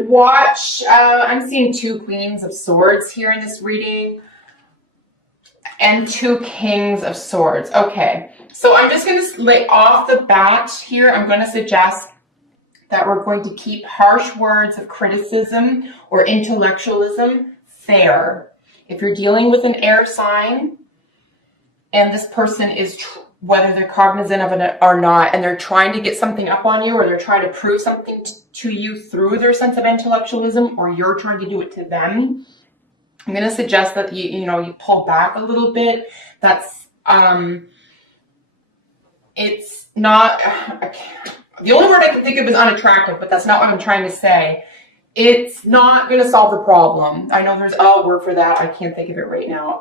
would watch, I'm seeing 2 Queens of Swords here in this reading and 2 Kings of Swords. Okay, so I'm just going to lay off the bat here. I'm going to suggest that we're going to keep harsh words of criticism or intellectualism fair. If you're dealing with an air sign and this person is, whether they're cognizant of it or not, and they're trying to get something up on you, or they're trying to prove something to you through their sense of intellectualism, or you're trying to do it to them, I'm going to suggest that you pull back a little bit. That's it's not, the only word I can think of is unattractive, but that's not what I'm trying to say. It's not going to solve the problem. I know there's a word for that. I can't think of it right now.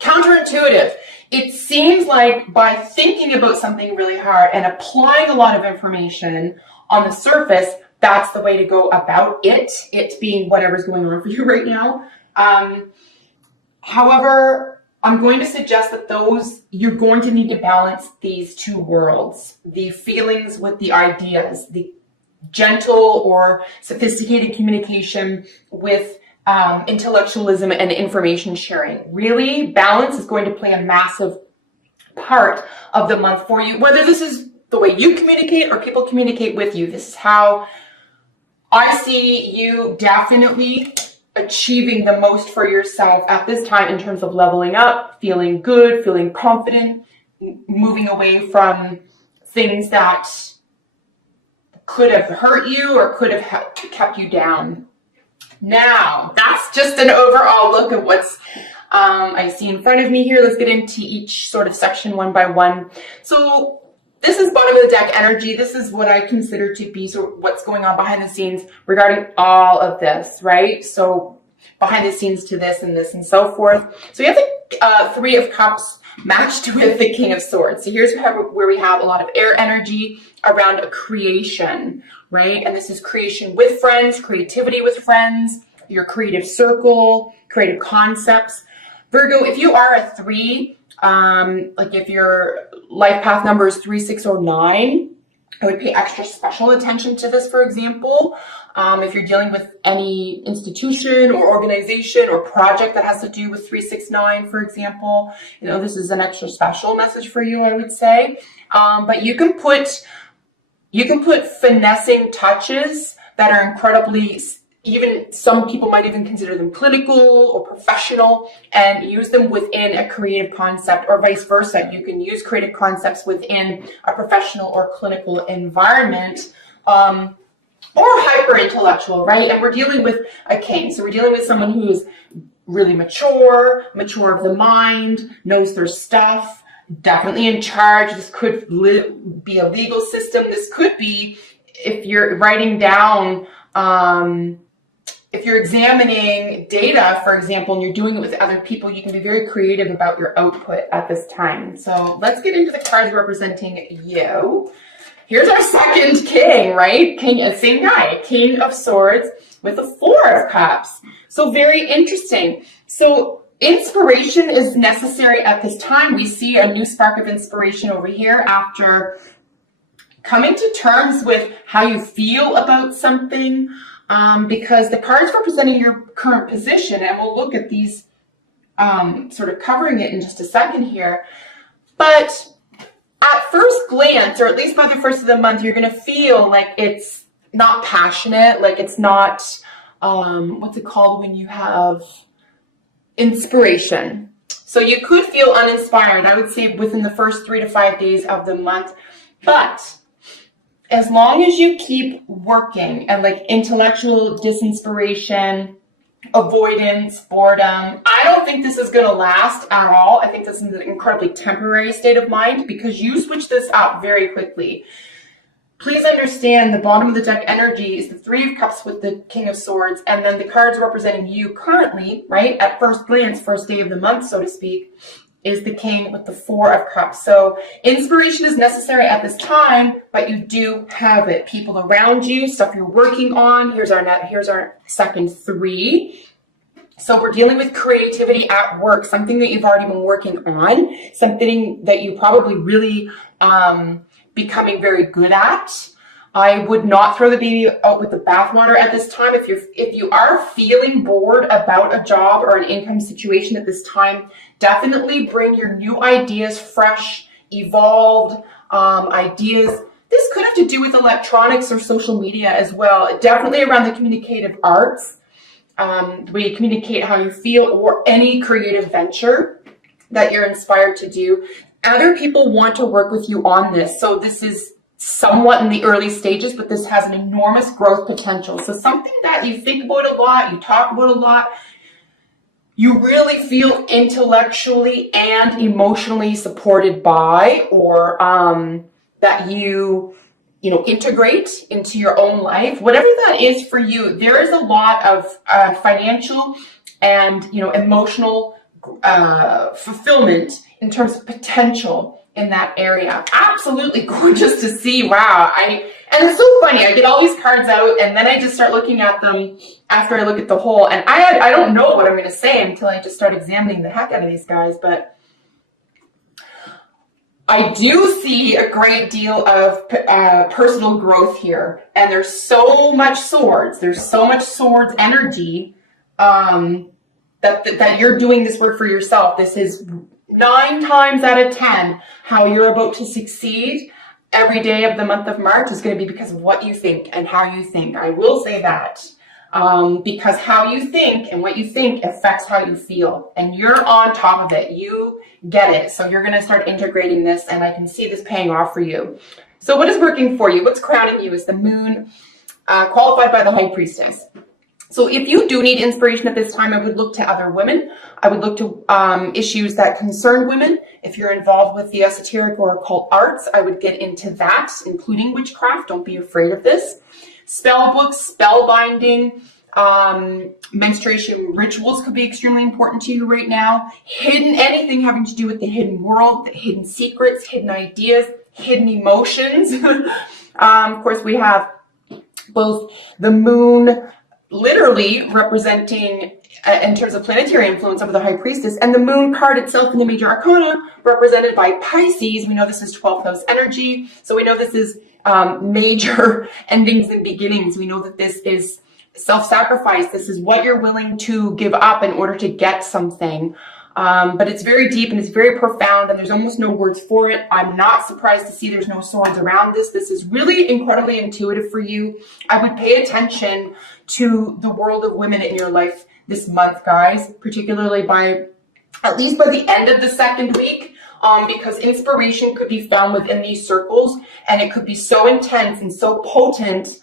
Counterintuitive. It seems like by thinking about something really hard and applying a lot of information on the surface, that's the way to go about it being whatever's going on for you right now. However, I'm going to suggest that you're going to need to balance these 2 worlds, the feelings with the ideas, the gentle or sophisticated communication with intellectualism and information sharing. Really, balance is going to play a massive part of the month for you, whether this is the way you communicate or people communicate with you. This is how I see you definitely achieving the most for yourself at this time in terms of leveling up, feeling good, feeling confident, moving away from things that could have hurt you or could have kept you down. Now, that's just an overall look at what's I see in front of me here. Let's get into each sort of section one by one. So this is bottom of the deck energy. This is what I consider to be sort of what's going on behind the scenes regarding all of this, right? So behind the scenes to this and so forth. So you have the 3 of Cups matched with the King of Swords. So here's where we have a lot of air energy around a creation, right? And this is creation with friends, creativity with friends, your creative circle, creative concepts. Virgo, if you are a 3, like if your life path number is 3609, I would pay extra special attention to this, for example. If you're dealing with any institution or organization or project that has to do with 369, for example, this is an extra special message for you, I would say. But you can put finessing touches that are incredibly, even some people might even consider them clinical or professional, and use them within a creative concept, or vice versa. You can use creative concepts within a professional or clinical environment, or hyper intellectual, right? And we're dealing with a king. So we're dealing with someone who's really mature of the mind, knows their stuff, definitely in charge. This could be a legal system. This could be, if you're writing down, if you're examining data, for example, and you're doing it with other people, you can be very creative about your output at this time. So let's get into the cards representing you. Here's our second king, right? Same guy, King of Swords with the 4 of Cups. So very interesting. So inspiration is necessary at this time. We see a new spark of inspiration over here after coming to terms with how you feel about something, because the cards representing your current position, and we'll look at these sort of covering it in just a second here, but at first glance, or at least by the first of the month, you're going to feel like it's not passionate, like it's not, what's it called when you have inspiration. So you could feel uninspired, I would say, within the first 3 to 5 days of the month. But as long as you keep working at like intellectual disinspiration, avoidance, boredom, I don't think this is going to last at all. I think this is an incredibly temporary state of mind, because you switch this up very quickly. Please understand the bottom of the deck energy is the 3 of Cups with the King of Swords, and then the cards representing you currently, right, at first glance, first day of the month, so to speak, is the King with the 4 of Cups. So inspiration is necessary at this time, but you do have it. People around you, stuff you're working on. Here's our second 3. So we're dealing with creativity at work, something that you've already been working on, something that you probably really becoming very good at. I would not throw the baby out with the bathwater at this time. If you are feeling bored about a job or an income situation at this time, definitely bring your new ideas, fresh, evolved ideas. This could have to do with electronics or social media as well. Definitely around the communicative arts, the way you communicate how you feel, or any creative venture that you're inspired to do. Other people want to work with you on this. So this is somewhat in the early stages, but this has an enormous growth potential. So something that you think about a lot, you talk about a lot, you really feel intellectually and emotionally supported by, or that you integrate into your own life, whatever that is for you. There is a lot of financial and emotional fulfillment in terms of potential in that area. Absolutely gorgeous to see. Wow. And it's so funny. I get all these cards out and then I just start looking at them after I look at the whole, and I don't know what I'm going to say until I just start examining the heck out of these guys. But I do see a great deal of personal growth here, and there's so much swords. There's so much swords energy that you're doing this work for yourself. This is 9 times out of 10 how you're about to succeed every day of the month of March is going to be because of what you think and how you think. I will say that. Because how you think and what you think affects how you feel, and you're on top of it. You get it. So you're going to start integrating this, and I can see this paying off for you. So what is working for you? What's crowning you is the moon, qualified by the high priestess. So if you do need inspiration at this time, I would look to other women. I would look to issues that concern women. If you're involved with the esoteric or occult arts, I would get into that, including witchcraft. Don't be afraid of this. Spell books, spell binding, menstruation rituals could be extremely important to you right now. Anything having to do with the hidden world, the hidden secrets, hidden ideas, hidden emotions. Of course, we have both the moon literally representing, in terms of planetary influence over the high priestess, and the moon card itself in the major arcana represented by Pisces. We know this is 12th house energy. So we know this is major endings and beginnings. We know that this is self-sacrifice. This is what you're willing to give up in order to get something. But it's very deep and it's very profound, and there's almost no words for it. I'm not surprised to see there's no swords around this. This is really incredibly intuitive for you. I would pay attention to the world of women in your life this month, guys, particularly at least by the end of the second week, because inspiration could be found within these circles, and it could be so intense and so potent.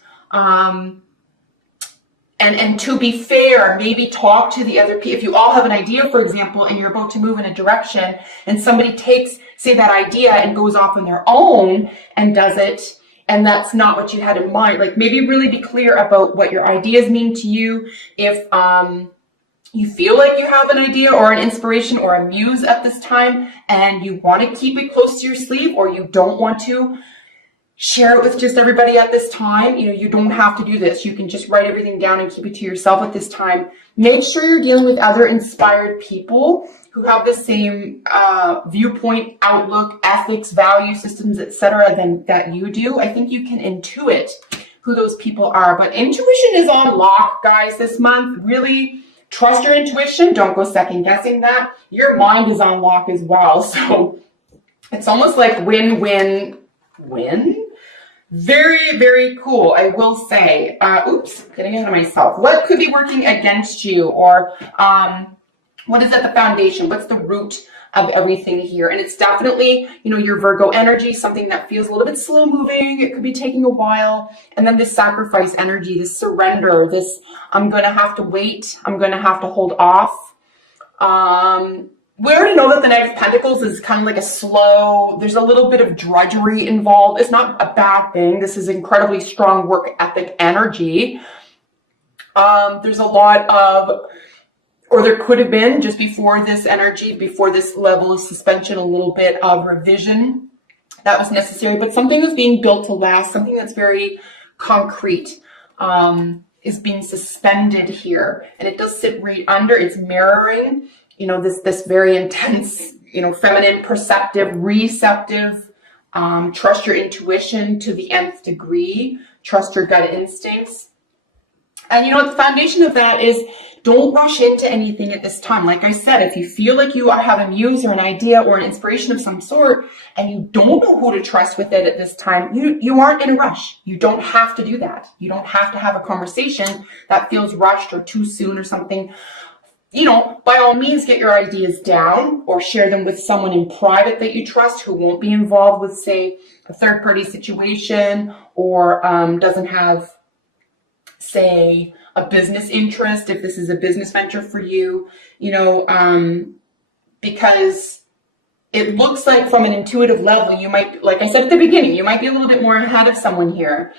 And to be fair, maybe talk to the other people. If you all have an idea, for example, and you're about to move in a direction, and somebody takes, say, that idea and goes off on their own and does it, and that's not what you had in mind, like maybe really be clear about what your ideas mean to you. If you feel like you have an idea or an inspiration or a muse at this time, and you want to keep it close to your sleeve, or you don't want to share it with just everybody at this time, you don't have to do this. You can just write everything down and keep it to yourself at this time. Make sure you're dealing with other inspired people who have the same viewpoint, outlook, ethics, value systems, etc. than that you do. I think you can intuit who those people are. But intuition is on lock, guys, this month. Really trust your intuition. Don't go second guessing that. Your mind is on lock as well. So it's almost like win-win-win. Very, very cool, I will say. Oops, getting ahead of myself. What could be working against you? Or what is at the foundation? What's the root of everything here? And it's definitely, your Virgo energy, something that feels a little bit slow moving. It could be taking a while. And then this sacrifice energy, this surrender, this I'm going to have to wait. I'm going to have to hold off. We already know that the Knight of Pentacles is kind of like there's a little bit of drudgery involved. It's not a bad thing. This is incredibly strong work ethic energy. There's a lot of, or there could have been just before this energy, before this level of suspension, a little bit of revision that was necessary, but something that's being built to last, something that's very concrete, is being suspended here. And it does sit right under, it's mirroring, this very intense, feminine, perceptive, receptive Trust your intuition to the nth degree. Trust your gut instincts. And you know what, the foundation of that is don't rush into anything at this time. Like I said, if you feel like you have a muse or an idea or an inspiration of some sort and you don't know who to trust with it at this time, you aren't in a rush. You don't have to do that. You don't have to have a conversation that feels rushed or too soon or something. You know, by all means, get your ideas down or share them with someone in private that you trust who won't be involved with, say, a third-party situation or doesn't have, say, a business interest, if this is a business venture for you, you know, because it looks like from an intuitive level, you might, like I said at the beginning, you might be a little bit more ahead of someone here.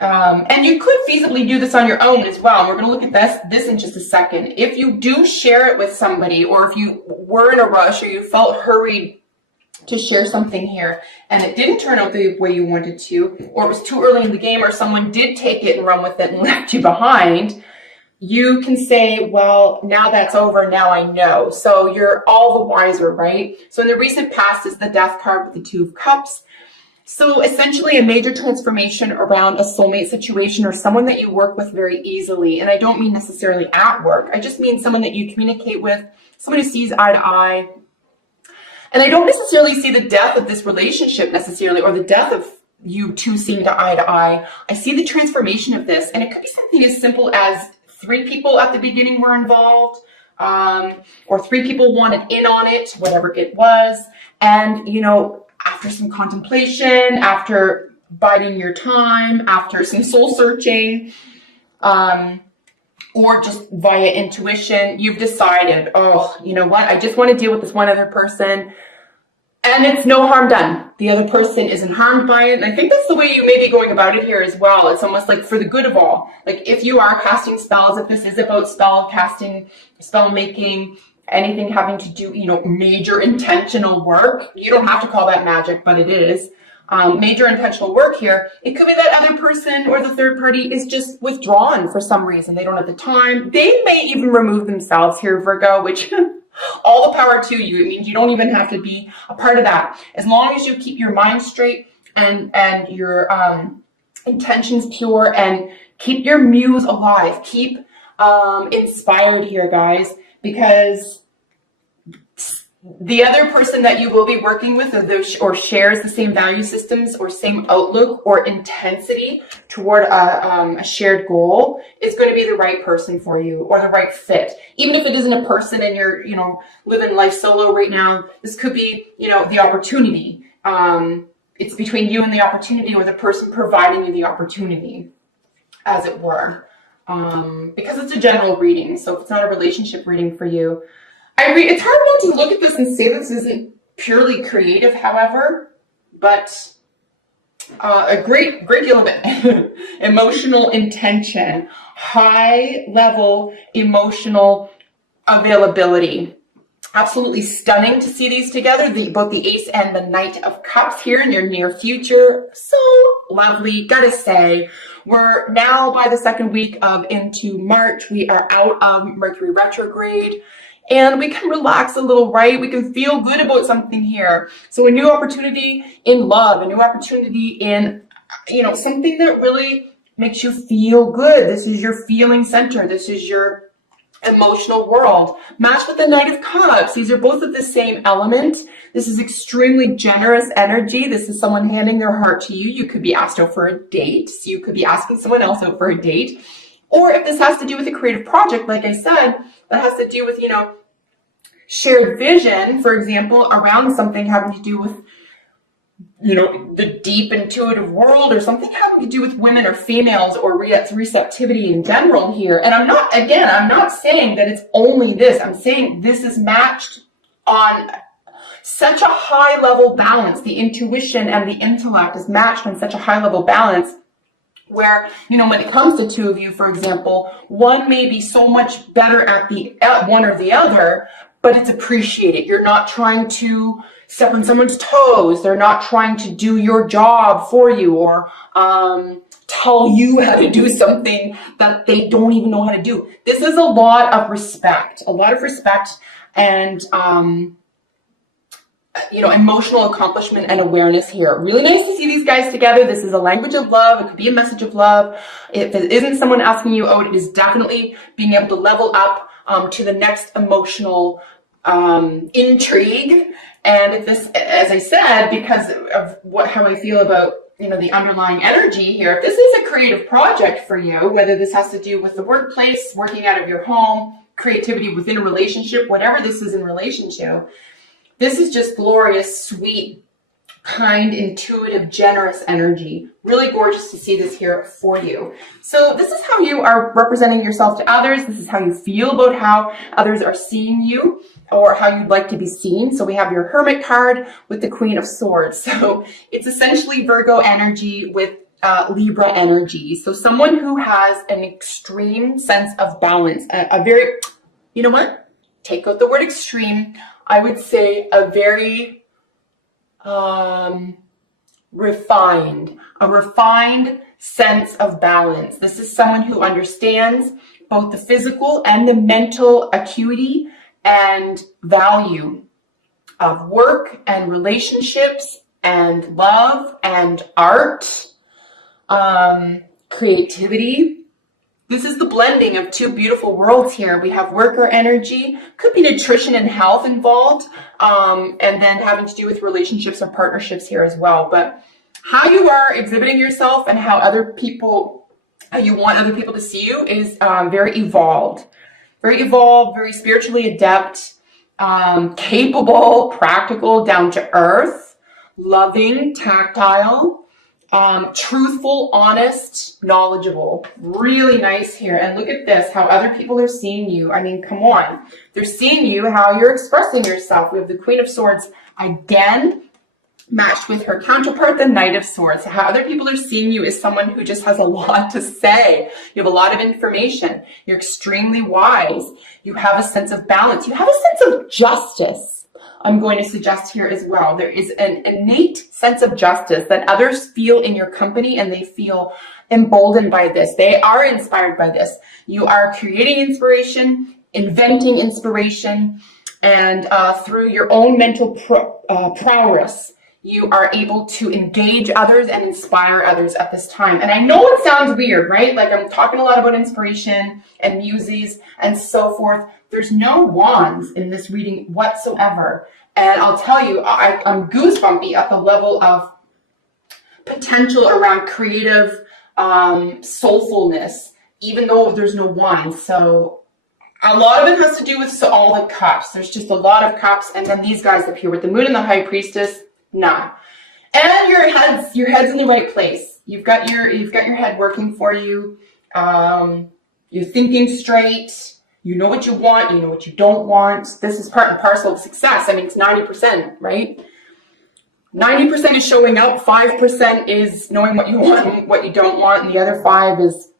And you could feasibly do this on your own as well. And we're going to look at this in just a second. If you do share it with somebody, or if you were in a rush or you felt hurried to share something here and it didn't turn out the way you wanted to, or it was too early in the game, or someone did take it and run with it and left you behind, you can say, well, now that's over, now I know. So you're all the wiser, right? So in the recent past is the Death card with the Two of Cups. So essentially a major transformation around a soulmate situation or someone that you work with very easily. And I don't mean necessarily at work. I just mean someone that you communicate with, someone who sees eye to eye. And I don't necessarily see the death of this relationship necessarily, or the death of you two seeing eye to eye. I see the transformation of this. And it could be something as simple as 3 people at the beginning were involved, or 3 people wanted in on it, whatever it was. And, you know, after some contemplation, after biding your time, after some soul searching, or just via intuition, you've decided, oh, you know what, I just want to deal with this one other person, and it's no harm done. The other person isn't harmed by it, and I think that's the way you may be going about it here as well. It's almost like for the good of all. Like if you are casting spells, if this is about spell casting, spell making, anything having to do, you know, major intentional work, you don't have to call that magic, but it is. Major intentional work here, it could be that other person or the third party is just withdrawn for some reason. They don't have the time. They may even remove themselves here, Virgo, which all the power to you. It means you don't even have to be a part of that. As long as you keep your mind straight and your intentions pure and keep your muse alive. Keep inspired here, guys, because the other person that you will be working with or shares the same value systems or same outlook or intensity toward a shared goal is going to be the right person for you or the right fit. Even if it isn't a person and you're, you know, living life solo right now, this could be, you know, the opportunity. It's between you and the opportunity, or the person providing you the opportunity, as it were. Because it's a general reading, so if it's not a relationship reading for you, it's hard not to look at this and say this isn't purely creative, however, but a great deal of emotional intention, high level emotional availability. Absolutely stunning to see these together, both the Ace and the Knight of Cups here in your near future. So lovely, gotta say. We're now by the second week into March. We are out of Mercury retrograde. And we can relax a little, right? We can feel good about something here. So a new opportunity in love, a new opportunity in, you know, something that really makes you feel good. This is your feeling center. This is your emotional world. Matched with the Knight of Cups. These are both of the same element. This is extremely generous energy. This is someone handing their heart to you. You could be asked out for a date. So you could be asking someone else out for a date. Or if this has to do with a creative project, like I said, that has to do with, you know, shared vision, for example, around something having to do with, you know, the deep intuitive world, or something having to do with women or females or receptivity in general here. And I'm not saying that it's only this. I'm saying this is matched on such a high level balance. The intuition and the intellect is matched on such a high level balance where, you know, when it comes to two of you, for example, one may be so much better at one or the other, but it's appreciated. You're not trying to step on someone's toes. They're not trying to do your job for you or tell you how to do something that they don't even know how to do. This is a lot of respect and emotional accomplishment and awareness here. Really nice to see these guys together. This is a language of love. It could be a message of love. If it isn't someone asking you out, it is definitely being able to level up to the next emotional intrigue. And if this, as I said, because of how I feel about the underlying energy here, if this is a creative project for you, whether this has to do with the workplace, working out of your home, creativity within a relationship, whatever this is in relation to, this is just glorious, sweet, kind, intuitive, generous energy. Really gorgeous to see this here for you. So this is how you are representing yourself to others. This is how you feel about how others are seeing you, or how you'd like to be seen. So we have your Hermit card with the Queen of Swords. So it's essentially Virgo energy with Libra energy. So someone who has an extreme sense of balance, a very, you know what? Take out the word extreme. I would say a very refined sense of balance. This is someone who understands both the physical and the mental acuity and value of work and relationships and love and art, creativity. This is the blending of two beautiful worlds here. We have worker energy, could be nutrition and health involved, and then having to do with relationships and partnerships here as well. But how you are exhibiting yourself and how you want other people to see you is very evolved, very spiritually adept, capable, practical, down to earth, loving, tactile, truthful, honest, knowledgeable. Really nice here. And look at this, how other people are seeing you. I mean, come on. They're seeing you, how you're expressing yourself. We have the Queen of Swords again, matched with her counterpart, the Knight of Swords. How other people are seeing you is someone who just has a lot to say. You have a lot of information. You're extremely wise. You have a sense of balance. You have a sense of justice. I'm going to suggest here as well. There is an innate sense of justice that others feel in your company, and they feel emboldened by this. They are inspired by this. You are creating inspiration, inventing inspiration, and through your own mental prowess, you are able to engage others and inspire others at this time. And I know it sounds weird, right? Like I'm talking a lot about inspiration and muses and so forth. There's no wands in this reading whatsoever. And I'll tell you, I'm goosebumpy at the level of potential around creative soulfulness, even though there's no wands. So a lot of it has to do with all the cups. There's just a lot of cups. And then these guys up here with the Moon and the High Priestess. Nah. And your head's in the right place. You've got your head working for you. You're thinking straight. You know what you want. You know what you don't want. This is part and parcel of success. I mean, it's 90%, right? 90% is showing up. 5% is knowing what you want and what you don't want. And the other 5 is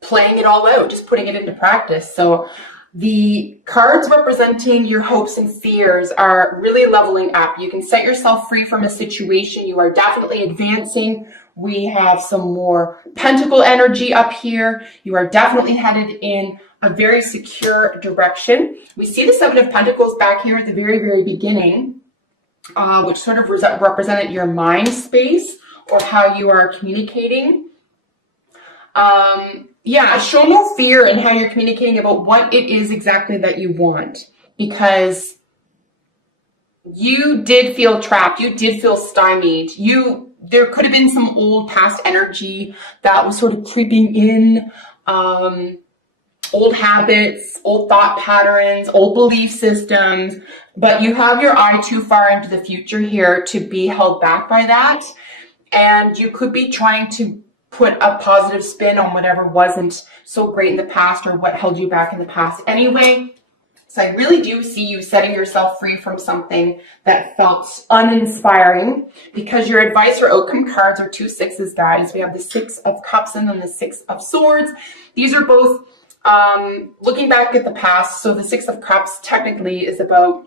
playing it all out, just putting it into practice. So the cards representing your hopes and fears are really leveling up. You can set yourself free from a situation. You are definitely advancing. We have some more pentacle energy up here. You are definitely headed in a very secure direction. We see the 7 of Pentacles back here at the very, very beginning, which sort of represented your mind space or how you are communicating. Yeah, show no fear in how you're communicating about what it is exactly that you want, because you did feel trapped. You did feel stymied. There could have been some old past energy that was sort of creeping in, old habits, old thought patterns, old belief systems, but you have your eye too far into the future here to be held back by that. And you could be trying to put a positive spin on whatever wasn't so great in the past or what held you back in the past anyway. So I really do see you setting yourself free from something that felt uninspiring, because your advice or outcome cards are 2 6s, guys. We have the 6 of Cups and then the 6 of Swords. These are both looking back at the past. So the 6 of Cups technically is about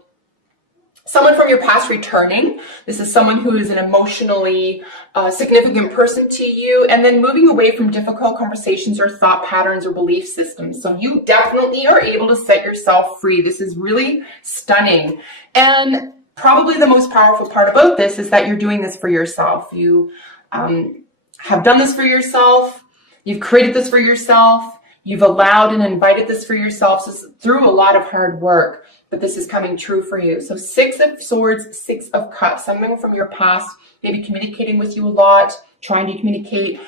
someone from your past returning. This is someone who is an emotionally significant person to you, and then moving away from difficult conversations or thought patterns or belief systems. So you definitely are able to set yourself free. This is really stunning. And probably the most powerful part about this is that you're doing this for yourself. You have done this for yourself. You've created this for yourself. You've allowed and invited this for yourself. So it's through a lot of hard work that this is coming true for you. So 6 of Swords, 6 of Cups, something from your past, maybe communicating with you a lot, trying to communicate,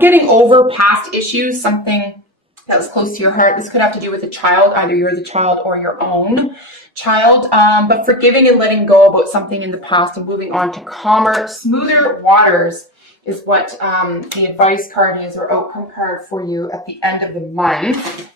getting over past issues, something that was close to your heart. This could have to do with a child, either you're the child or your own child, but forgiving and letting go about something in the past and moving on to calmer, smoother waters is what the advice card is, or outcome card for you at the end of the month.